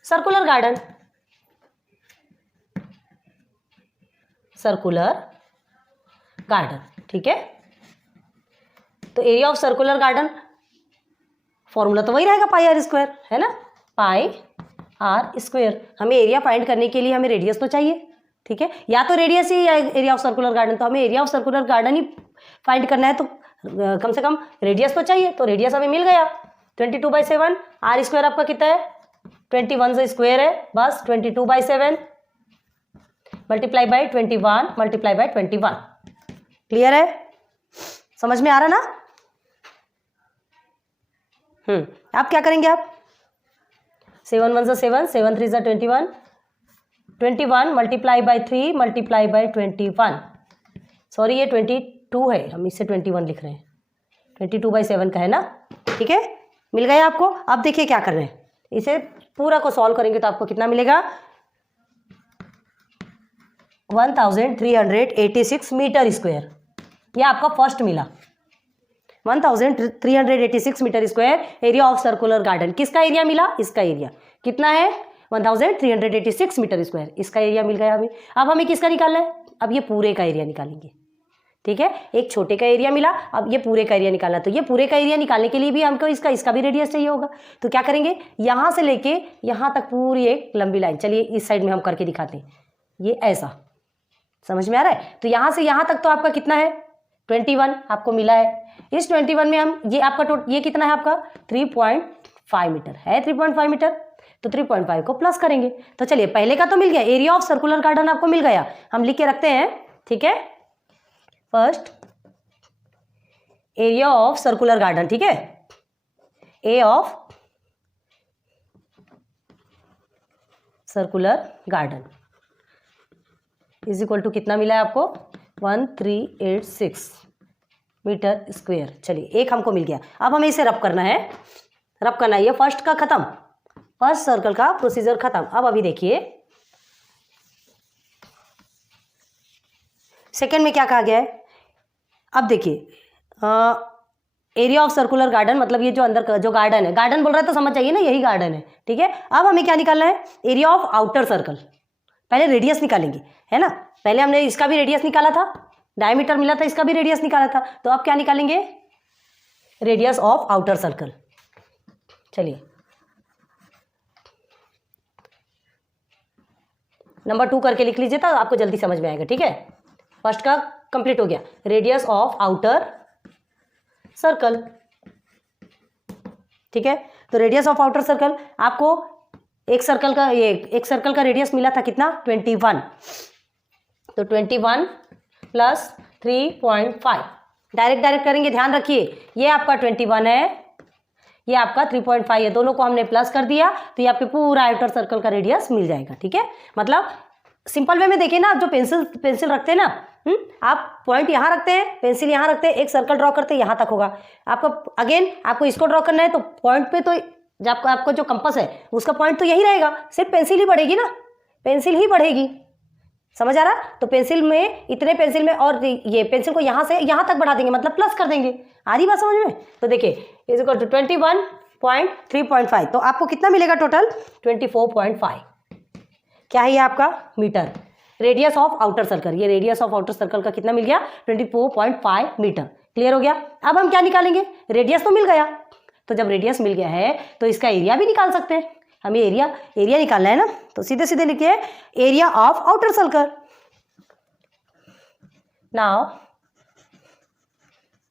circular garden, circular garden, ठीक है। तो area of circular garden formula तो वही रहेगा, πr², है ना, πr²। हमें एरिया फाइंड करने के लिए हमें रेडियस तो चाहिए, ठीक है, या तो रेडियस ही या एरिया ऑफ सर्कुलर गार्डन। तो हमें area of circular garden he find करना है, तो कम से कम रेडियस तो चाहिए। तो रेडियस हमें मिल गया 22/7, r² आपका कितना है 21² है, बस 22/7 multiply by 21 multiply by 21। Clear है, समझ में आ रहा ना। आप क्या करेंगे, आप 7 1 = 7, 7 3 = 21, 21 multiply by 3 multiply by 21, sorry ये 22 है, हम इससे 21 लिख रहे हैं, 22/7 का है ना। ठीक है, मिल गया आपको। अब देखिए क्या कर रहे हैं, इसे पूरा को सॉल्व करेंगे तो आपको कितना मिलेगा, 1386 मीटर स्क्वायर। यह आपका फर्स्ट मिला, 1386 metre square area of circular garden. किसका एरिया मिला, इसका एरिया कितना है 1386 मीटर स्क्वायर, इसका एरिया मिल गया हमें। अब हमें किसका निकालना है, अब ये पूरे का एरिया निकालेंगे। ठीक है, एक छोटे का एरिया मिला, अब ये पूरे का एरिया निकालना। तो ये पूरे का एरिया निकालने के लिए भी हमको इसका भी रेडियस चाहिए होगा। तो क्या करेंगे, यहाँ से लेके यहाँ तक पूरी एक लंबी लाइन, चलिए इस साइड में हम करके दिखाते हैं, ये ऐसा, समझ में आ रहा है। तो यहाँ से यहाँ तक तो आपका कितना है 21 आपको मिला है। इस 21 में हम ये आपका ये कितना है आपका 3.5 मीटर है, 3.5 मीटर, तो 3.5 को प्लस करेंगे। तो चलिए पहले का तो मिल गया, एरिया ऑफ सर्कुलर गार्डन आपको मिल गया, हम लिख के रखते हैं। ठीक है, first area of circular garden, ठीक है, A of circular garden is equal to कितना मिला है आपको 1386 मीटर स्क्वायर। चलिए एक हमको मिल गया। अब हमें इसे रब करना है, ये फर्स्ट का खत्म, फर्स्ट सर्कल का प्रोसीजर खत्म। अब अभी देखिए सेकंड में क्या कहा गया है। अब देखिए एरिया ऑफ सर्कुलर गार्डन, मतलब ये जो अंदर का जो गार्डन है, गार्डन बोल रहा है तो समझ जाइए ना, यही गार्डन है। ठीक है, अब हमें क्या निकालना है, एरिया ऑफ आउटर सर्कल। पहले रेडियस निकालेंगे, है ना, पहले हमने इसका भी रेडियस निकाला था, डायमीटर मिला था, इसका भी रेडियस निकाला था, तो अब क्या निकालेंगे, रेडियस ऑफ आउटर सर्कल। चलिए नंबर 2 करके लिख लीजिए, तो आपको जल्दी समझ में आएगा। ठीक है, फर्स्ट का कंप्लीट हो गया, रेडियस ऑफ आउटर सर्कल। ठीक है, तो रेडियस ऑफ आउटर सर्कल आपको एक सर्कल का रेडियस मिला था कितना, 21, तो 21 प्लस 3.5 डायरेक्ट करेंगे, ध्यान रखिए ये आपका 21 है, ये आपका 3.5 है, दोनों को हमने प्लस कर दिया, तो ये आपके पूरा आउटर सर्कल का रेडियस मिल जाएगा। ठीक है, मतलब सिंपल वे में देखिए ना, आप जो पेंसिल रखते हैं ना, आप पॉइंट यहाँ रखते हैं, पेंसिल यहाँ रखते हैं, एक सर्कल ड्रॉ करते हैं, यहाँ तक होगा। आपको अगेन आपको इसको ड्रॉ करना है, तो पॉइंट पे तो जब आपको जो कंपास है उसका पॉइंट तो यही रहेगा, सिर्फ पेंसिल ही बढ़ेगी ना, पेंसिल ही बढ़ेगी, समझ आ रहा। तो पेंसिल में इतने पेंसिल में, और ये पेंसिल को यहाँ से यहाँ तक बढ़ा देंगे, मतलब प्लस कर देंगे। आ रही बात समझ में? तो देखिए इज इक्वल टू 21.3.5, तो आपको कितना मिलेगा टोटल, 24.5। क्या है ये आपका, metre. Radius of outer circle, ये रेडियस ऑफ आउटर सर्कल का कितना मिल गया, 24.5 मीटर। क्लियर हो गया। अब हम क्या निकालेंगे, रेडियस तो मिल गया, तो जब रेडियस मिल गया है तो इसका एरिया भी निकाल सकते हैं। हमें एरिया निकालना है ना, तो सीधे सीधे लिखिए area of outer circle. Now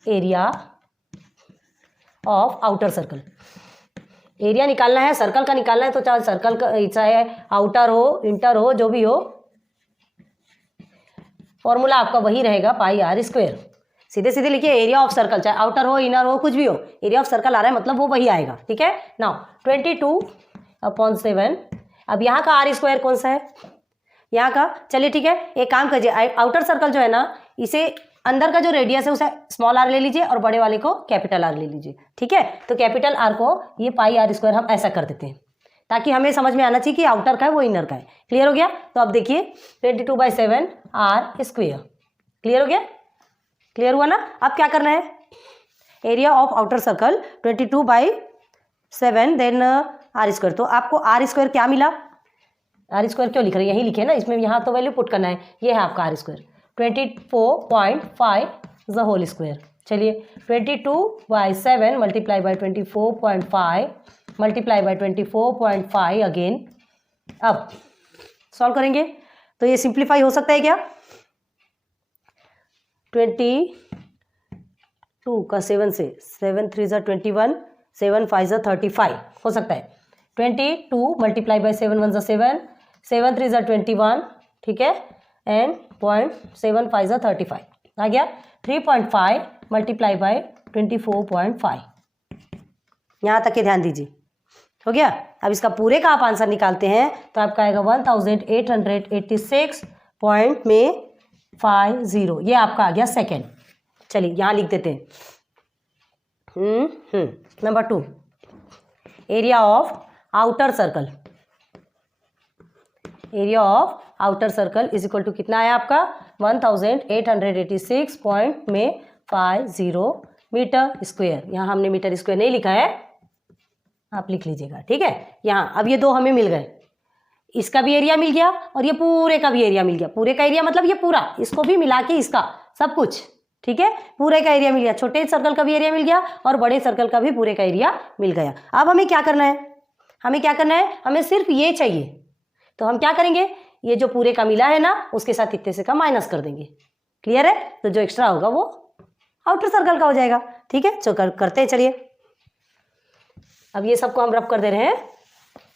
area of outer circle, area निकालना है, सर्कल का निकालना है, तो चाहे सर्कल का, चाहे आउटर हो इंटर हो, जो भी हो, फॉर्मूला आपका वही रहेगा, पाई आर स्क्वायर। सीधे सीधे लिखिए एरिया ऑफ सर्कल, चाहे आउटर हो इनर हो कुछ भी हो, एरिया ऑफ सर्कल आ रहा है मतलब वो वही आएगा। ठीक है, नाउ 22/7। अब यहाँ का आर स्क्वायर कौन सा है, यहाँ का, चलिए ठीक है, एक काम कीजिए, आउटर सर्कल जो है ना, इसे अंदर का जो रेडियस है उसे स्मॉल आर ले लीजिए और बड़े वाले को कैपिटल आर ले लीजिए। ठीक है, तो कैपिटल आर को ये पाई आर स्क्वायर हम ऐसा कर देते हैं, ताकि हमें समझ में आना चाहिए कि आउटर का है वो इनर का है। क्लियर हो गया। तो अब देखिए 22/7 आर स्क्वायर। क्लियर हो गया, क्लियर हुआ ना। अब क्या करना है, area of outer circle 22/7 then R square. तो आपको आर स्क्वायर क्या मिला, आर स्क्वायर क्यों लिख रहे हैं, यही लिखे ना, इसमें यहाँ तो वैल्यू पुट करना है, ये है आपका R square 24.5 the whole square. चलिए 22/7 multiply by 24.5 multiply by 24.5 again. अब सॉल्व करेंगे तो ये सिंप्लीफाई हो सकता है क्या, 22 का 7 से, 7 3 ज़ा 21, 7 5 ज़ा 35 हो सकता है। 22 मल्टीप्लाई बाई 7 1 ज़ा 7, 7 3 ज़ा 21, ठीक है, एंड 0.7 5 ज़ा 35 आ गया। 3.5 मल्टीप्लाई बाई 24.5, यहाँ तक के ध्यान दीजिए, हो गया। अब इसका पूरे का आप आंसर निकालते हैं तो आपका आएगा 1886.50 ये आपका आ गया सेकेंड। चलिए यहाँ लिख देते हैं। Number 2, area of outer circle, area of outer circle is equal to कितना है आपका 1886.50 मीटर स्क्वायर। यहाँ हमने मीटर स्क्वायर नहीं लिखा है, आप लिख लीजिएगा, ठीक है। यहाँ अब ये दो हमें मिल गए, इसका भी एरिया मिल गया और ये पूरे का भी एरिया मिल गया। पूरे का एरिया मतलब ये पूरा, इसको भी मिला के इसका सब कुछ, ठीक है, पूरे का एरिया मिल गया। छोटे सर्कल का भी एरिया मिल गया और बड़े सर्कल का भी पूरे का एरिया मिल गया। अब हमें क्या करना है, हमें क्या करना है, हमें सिर्फ ये चाहिए। तो हम क्या करेंगे, ये जो पूरे का मिला है ना उसके साथ इतने से का माइनस कर देंगे। क्लियर है, तो जो एक्स्ट्रा होगा वो आउटर सर्कल का हो जाएगा। ठीक है, तो करते हैं। चलिए अब ये सबको हम रब कर दे रहे हैं,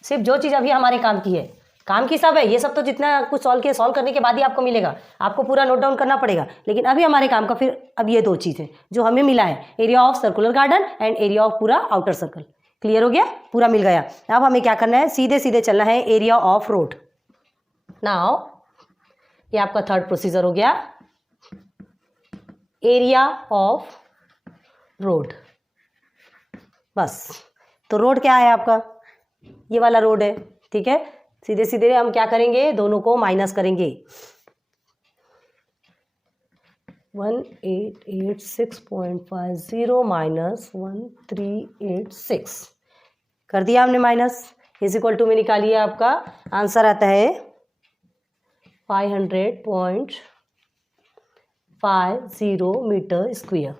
सिर्फ जो चीज़ अभी हमारे काम की है, काम की सब है, ये सब तो जितना कुछ सॉल्व करने के बाद ही आपको मिलेगा, आपको पूरा नोट डाउन करना पड़ेगा। लेकिन अभी हमारे काम का फिर अब ये दो चीज़ है जो हमें मिला है, area of circular garden and area of पूरा आउटर सर्कल। क्लियर हो गया, पूरा मिल गया। अब हमें क्या करना है, सीधे सीधे चलना है एरिया ऑफ रोड। नाउ ये आपका थर्ड प्रोसीजर हो गया, एरिया ऑफ रोड। बस, तो रोड क्या है आपका, ये वाला रोड है, ठीक है। सीधे सीधे हम क्या करेंगे, दोनों को माइनस करेंगे। 1886.50 माइनस 1386 कर दिया हमने माइनस, इज इक्वल टू में निकालिए, आपका आंसर आता है 500.5 50 मीटर स्क्वायर।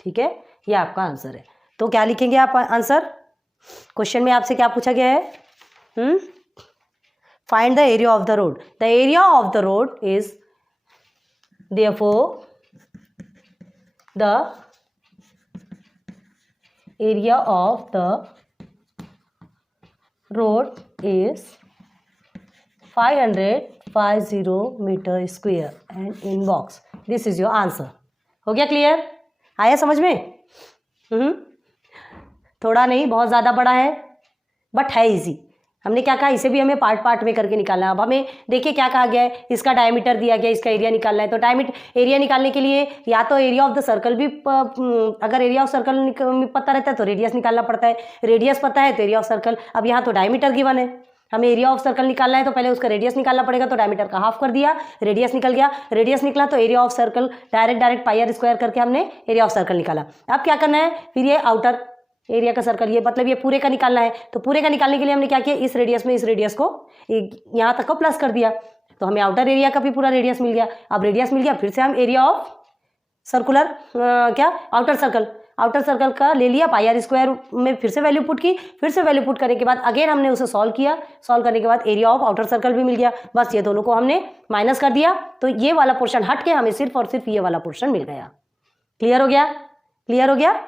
ठीक है, ये आपका आंसर है। तो क्या लिखेंगे आप आंसर? क्वेश्चन में आपसे क्या पूछा गया है? Find the area of the road. The area of the road is therefore the area of the road is 550 metre square and in box this is your answer. हो गया क्लियर? आया समझ में? थोड़ा नहीं, बहुत ज़्यादा बड़ा है बट है इजी। हमने क्या कहा, इसे भी हमें पार्ट पार्ट में करके निकालना है। अब हमें देखिए क्या कहा गया है, इसका डायमीटर दिया गया, इसका एरिया निकालना है। तो एरिया निकालने के लिए या तो एरिया ऑफ द सर्कल भी अगर एरिया ऑफ सर्कल पता रहता है तो रेडियस निकालना पड़ता है, रेडियस पता है तो एरिया ऑफ सर्कल। अब यहाँ तो डायमीटर गिवन है, हमें एरिया ऑफ सर्कल निकालना है तो पहले उसका रेडियस निकालना पड़ेगा। तो डायमीटर का हाफ कर दिया, रेडियस निकल गया, रेडियस निकला तो area of circle direct pi are square करके हमने एरिया ऑफ सर्कल निकाला। अब क्या करना है, फिर ये आउटर एरिया का सर्कल, ये मतलब ये पूरे का निकालना है। तो पूरे का निकालने के लिए हमने क्या किया, इस रेडियस में इस रेडियस को यहाँ तक को प्लस कर दिया, तो हमें आउटर एरिया का भी पूरा रेडियस मिल गया। अब रेडियस मिल गया, फिर से हम एरिया ऑफ सर्कुलर क्या आउटर सर्कल का ले लिया, पाई आर स्क्वायर में फिर से वैल्यू पुट की, फिर से वैल्यू पुट करने के बाद अगेन हमने उसे सॉल्व किया, सॉल्व करने के बाद एरिया ऑफ आउटर सर्कल भी मिल गया। बस ये दोनों को हमने माइनस कर दिया, तो ये वाला पोर्शन हट के हमें सिर्फ और सिर्फ ये वाला पोर्शन मिल गया। क्लियर हो गया? क्लियर हो गया?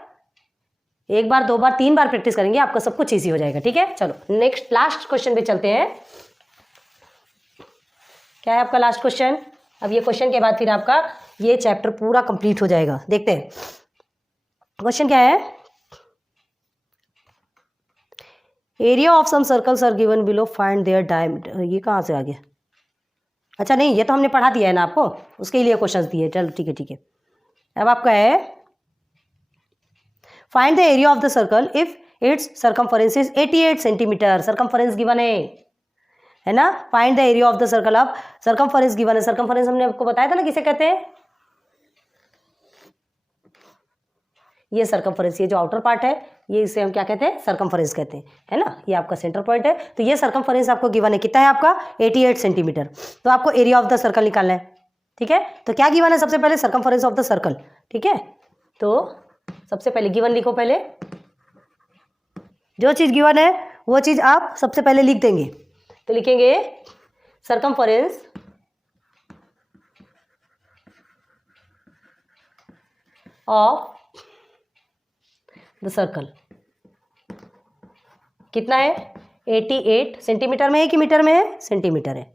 एक बार, दो बार, तीन बार प्रैक्टिस करेंगे, आपका सब कुछ ईजी हो जाएगा। ठीक है, चलो नेक्स्ट लास्ट क्वेश्चन पे चलते हैं। क्या है आपका लास्ट क्वेश्चन? अब ये क्वेश्चन के बाद फिर आपका ये चैप्टर पूरा कंप्लीट हो जाएगा। देखते हैं क्वेश्चन क्या है। Area of some circles are given below, find their diameter. ये कहाँ से आ गया? अच्छा नहीं, ये तो हमने पढ़ा दिया है ना आपको, उसके लिए क्वेश्चन दिए। चलो ठीक है ठीक है। अब आपका है find the area of the circle if it's circumference is 88 centimetre. Circumference given है ना। Find the area of the circle. अब सर्कमफरेंस गिवन है, सर्कमफरेंस हमने आपको बताया था ना किसे कहते हैं। ये सर्कमफरेंस, ये जो आउटर पार्ट है, ये इसे हम क्या कहते हैं, सर्कमफरेंस कहते हैं, है ना। ये आपका सेंटर पॉइंट है। तो ये सर्कमफरेंस आपको गिवन है, कितना है आपका 88 सेंटीमीटर। तो आपको एरिया ऑफ द सर्कल निकालना है। ठीक है, तो क्या गिवन है, सबसे पहले सर्कमफरेंस ऑफ द सर्कल। ठीक है, तो सबसे पहले गिवन लिखो। पहले जो चीज गिवन है वो चीज आप सबसे पहले लिख देंगे। तो लिखेंगे सर्कमफरेंस ऑफ द सर्कल कितना है, 88 सेंटीमीटर में है कि मीटर में है? सेंटीमीटर है,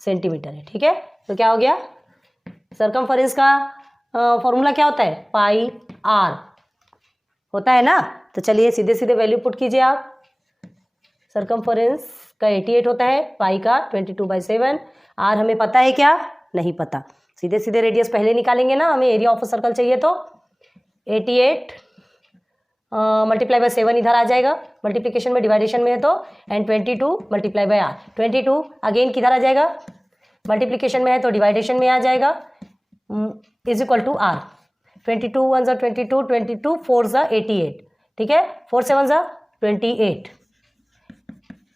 सेंटीमीटर है। ठीक है, तो क्या हो गया, सर्कमफरेंस का फॉर्मूला क्या होता है, पाई आर होता है ना। तो चलिए सीधे सीधे वैल्यू पुट कीजिए आप। सर्कमफरेंस का 88 होता है, पाई का 22/7। आर हमें पता है क्या, नहीं पता। सीधे सीधे रेडियस पहले निकालेंगे ना, हमें एरिया ऑफ सर्कल चाहिए। तो 88 मल्टीप्लाई बाय 7 इधर आ जाएगा, मल्टीप्लिकेशन में डिवाइडेशन में है तो, and 22 multiply by R. 22 again किधर आ जाएगा, मल्टीप्लिकेशन में है तो डिवाइडेशन में आ जाएगा, इज इक्वल टू आर। 22 1 ज़ा 22, 22 4 ज़ा 88। ठीक है, 4 7 ज़ा 28।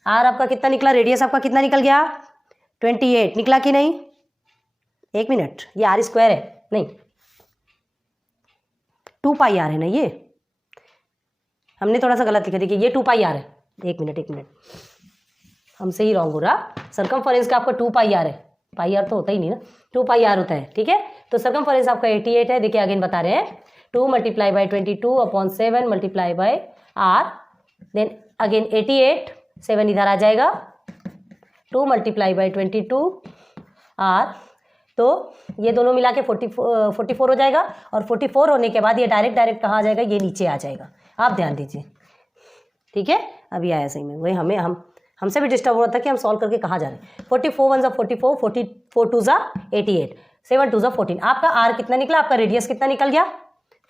आर आपका कितना निकला, रेडियस आपका कितना निकल गया, 28 निकला कि नहीं। एक मिनट, ये आर स्क्वायर है, नहीं 2 पाई आर है ना, ये हमने थोड़ा सा गलत लिखा। देखिए ये 2 पाई आर है। एक मिनट, हमसे ही रॉन्ग हो रहा। सर्कमफरेंस का आपका 2 पाई आर है, पाई आर तो होता ही नहीं ना, 2 पाई आर होता है। ठीक है, तो सर्कमफरेंस आपका 88 है। देखिए अगेन बता रहे हैं, 2 multiply by 22/7 multiply by R, then again 88, 7 इधर आ जाएगा, 2 मल्टीप्लाई बाय 22 आर। तो ये दोनों मिला के 44 हो जाएगा, और 44 होने के बाद ये डायरेक्ट कहाँ आ जाएगा, ये नीचे आ जाएगा। आप ध्यान दीजिए। ठीक है, अभी आया सही में, वही हमसे भी डिस्टर्ब हो रहा था कि हम सॉल्व करके कहाँ जा रहे हैं। 44 1 ज़ा 44, 44 2 ज़ा 88, 7 2 ज़ा 14। आपका आर कितना निकला, आपका रेडियस कितना निकल गया,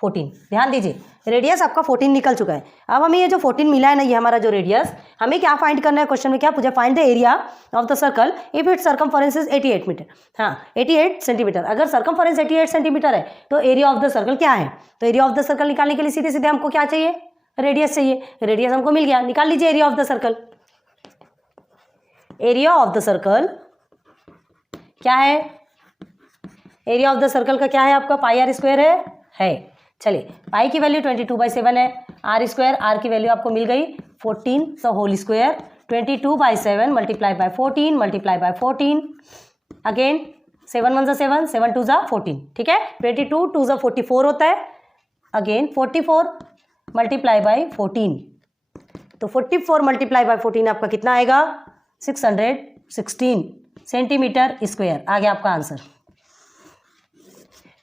14। ध्यान दीजिए, रेडियस आपका 14 निकल चुका है। अब हमें ये जो 14 मिला है ना, ये हमारा जो रेडियस, हमें क्या फाइंड करना है, क्वेश्चन में क्या पूछा, find the area of the circle if it circumference is 88 metre. हाँ 88 सेंटीमीटर। अगर सर्कमफरेंस 88 सेंटीमीटर है तो एरिया ऑफ द सर्कल क्या है। तो एरिया ऑफ द सर्कल निकालने के लिए सीधे सीधे हमको क्या चाहिए, रेडियस चाहिए। रेडियस हमको मिल गया, निकाल लीजिए area of the circle. Area of the circle क्या है, एरिया ऑफ द सर्कल का क्या है आपका, पाई आर स्क्वायर है। चलिए पाई की वैल्यू 22/7 है, आर स्क्वायर, आर की वैल्यू आपको मिल गई 14, so whole square 22/7 multiply by 14 multiply by 14, again 7 1 7, 7 2 14, ठीक है। 22 2 44 होता है, अगेन 44 मल्टीप्लाई बाय 14, तो 44 मल्टीप्लाई बाय 14 आपका कितना आएगा, 616 सेंटीमीटर स्क्वायर। आ गया आपका आंसर।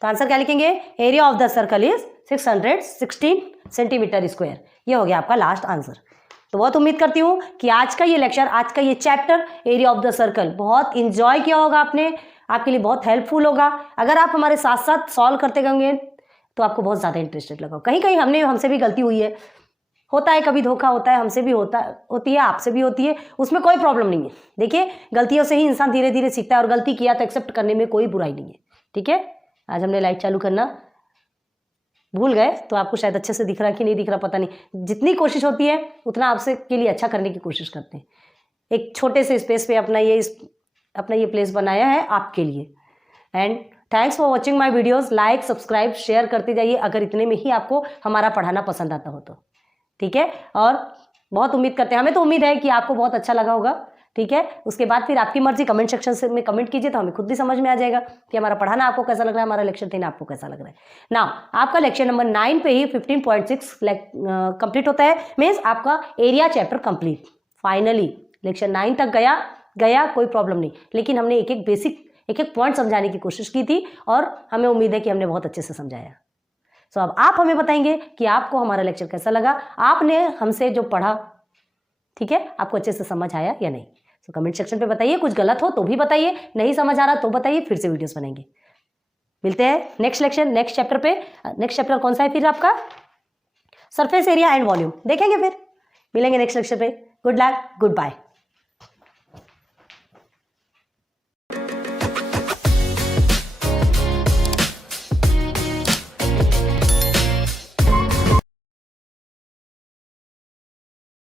तो आंसर क्या लिखेंगे, area of the circle is 616 centimetre square. ये हो गया आपका लास्ट आंसर। तो बहुत उम्मीद करती हूँ कि आज का ये लेक्चर, आज का ये chapter area of the circle बहुत इंजॉय किया होगा आपने, आपके लिए बहुत हेल्पफुल होगा। अगर आप हमारे साथ साथ सॉल्व करते गएंगे तो आपको बहुत ज़्यादा इंटरेस्टेड लगा। कहीं कहीं हमसे भी गलती हुई है, होता है, कभी धोखा होता है, हमसे भी होती है, आपसे भी होती है, उसमें कोई प्रॉब्लम नहीं है। देखिए गलतियों से ही इंसान धीरे धीरे सीखता है, और गलती किया तो एक्सेप्ट करने में कोई बुराई नहीं है, ठीक है। आज हमने लाइट चालू करना भूल गए, तो आपको शायद अच्छे से दिख रहा कि नहीं दिख रहा पता नहीं। जितनी कोशिश होती है उतना आपसे के लिए अच्छा करने की कोशिश करते हैं। एक छोटे से स्पेस पे अपना ये प्लेस बनाया है आपके लिए। And thanks for watching my videos. Like subscribe share करते जाइए अगर इतने में ही आपको हमारा पढ़ाना पसंद आता हो तो, ठीक है। और बहुत उम्मीद करते हैं, हमें तो उम्मीद है कि आपको बहुत अच्छा लगा होगा, ठीक है। उसके बाद फिर आपकी मर्जी, कमेंट सेक्शन में कमेंट कीजिए तो हमें खुद भी समझ में आ जाएगा कि हमारा पढ़ाना आपको कैसा लग रहा है, हमारा लेक्चर देना आपको कैसा लग रहा है ना। आपका लेक्चर नंबर 9 पे ही 15.6 कंप्लीट होता है, मीन्स आपका area chapter complete. Finally lecture 9 तक गया कोई प्रॉब्लम नहीं, लेकिन हमने एक एक पॉइंट समझाने की कोशिश की थी, और हमें उम्मीद है कि हमने बहुत अच्छे से समझाया। सो अब आप हमें बताएंगे कि आपको हमारा लेक्चर कैसा लगा, आपने हमसे जो पढ़ा, ठीक है, आपको अच्छे से समझ आया या नहीं। तो कमेंट सेक्शन पे बताइए, कुछ गलत हो तो भी बताइए, नहीं समझ आ रहा तो बताइए, फिर से वीडियोस बनाएंगे। मिलते हैं नेक्स्ट लेक्चर, नेक्स्ट चैप्टर पे। नेक्स्ट चैप्टर कौन सा है फिर आपका, सरफेस एरिया एंड वॉल्यूम देखेंगे। फिर मिलेंगे नेक्स्ट लेक्चर पे। Good luck, good bye.